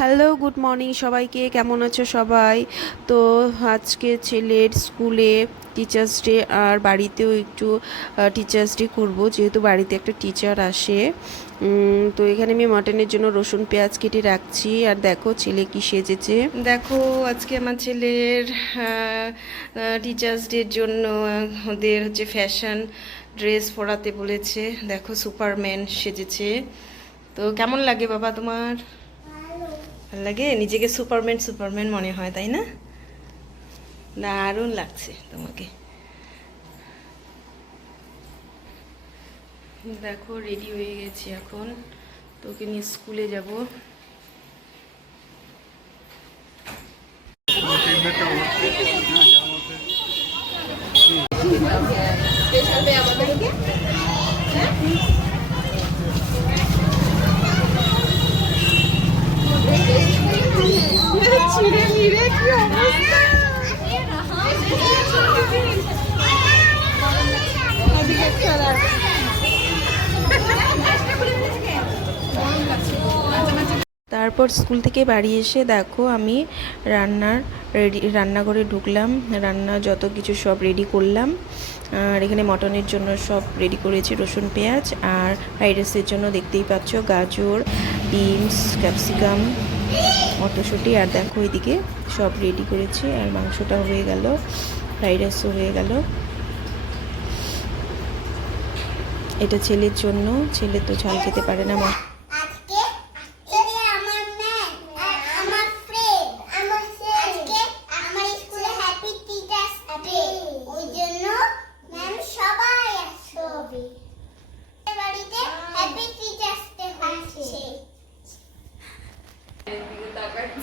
Hello, good morning সবাইকে। কেমন আছো সবাই? তো আজকে ছেলের স্কুলে টিচার্স ডে আর বাড়িতেও একটু টিচার্স ডে করব। যেহেতু বাড়িতে একটা টিচার আসে তো এখানে আমি মাটনের জন্য রসুন, পেঁয়াজ কেটে রাখছি। আর দেখো, ছেলে কি সেজেছে। দেখো, আজকে আমার ছেলের টিচার্স ডের জন্য ওদের হচ্ছে ফ্যাশন ড্রেস পরাতে বলেছে। দেখো সুপারম্যান সেজেছে। তো কেমন লাগে বাবা তোমার? লাগে নিজেকে সুপারম্যান সুপারম্যান মনে হয় তাই না? দারুণ লাগছে তোমাকে। দেখো রেডি হয়ে গেছি এখন। তোকে নিয়ে স্কুলে যাব। তারপর স্কুল থেকে বাড়ি এসে দেখো আমি রান্নার রেডি, রান্নাঘরে ঢুকলাম, রান্না যত কিছু সব রেডি করলাম। আর এখানে মটনের জন্য সব রেডি করেছি, রসুন, পেঁয়াজ আর ফ্রাইড রাইসের জন্য দেখতেই পাচ্ছ গাজর, বিনস, ক্যাপসিকাম, মটরশুঁটি আর দেখো এদিকে সব রেডি করেছি আর মাংসটা হয়ে গেল, ফ্রাইড রাইসও হয়ে গেল। এটা ছেলের জন্য, ছেলে তো ঝাল খেতে পারে না মা আজকে এটা আমার ম্যাম আমার ফ্রেন্ড আমার আজকে আমার স্কুলে হ্যাপি টিচার্স ডে ওই জন্য ম্যাম সবাই আসবে বাড়িতে হ্যাপি টিচার্স ডে হচ্ছে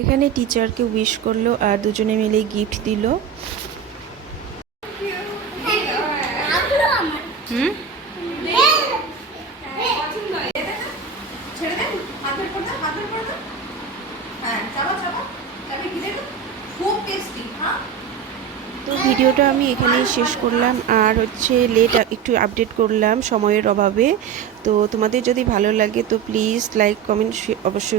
এখানে টিচারকে উইশ করল আর দুজনে মিলে গিফট দিল। হুম? তো ভিডিওটা আমি এখানেই শেষ করলাম। আর হচ্ছে লেট একটু আপডেট করলাম সময়ের অভাবে। তো তোমাদের যদি ভালো লাগে তো প্লিজ লাইক কমেন্ট অবশ্যই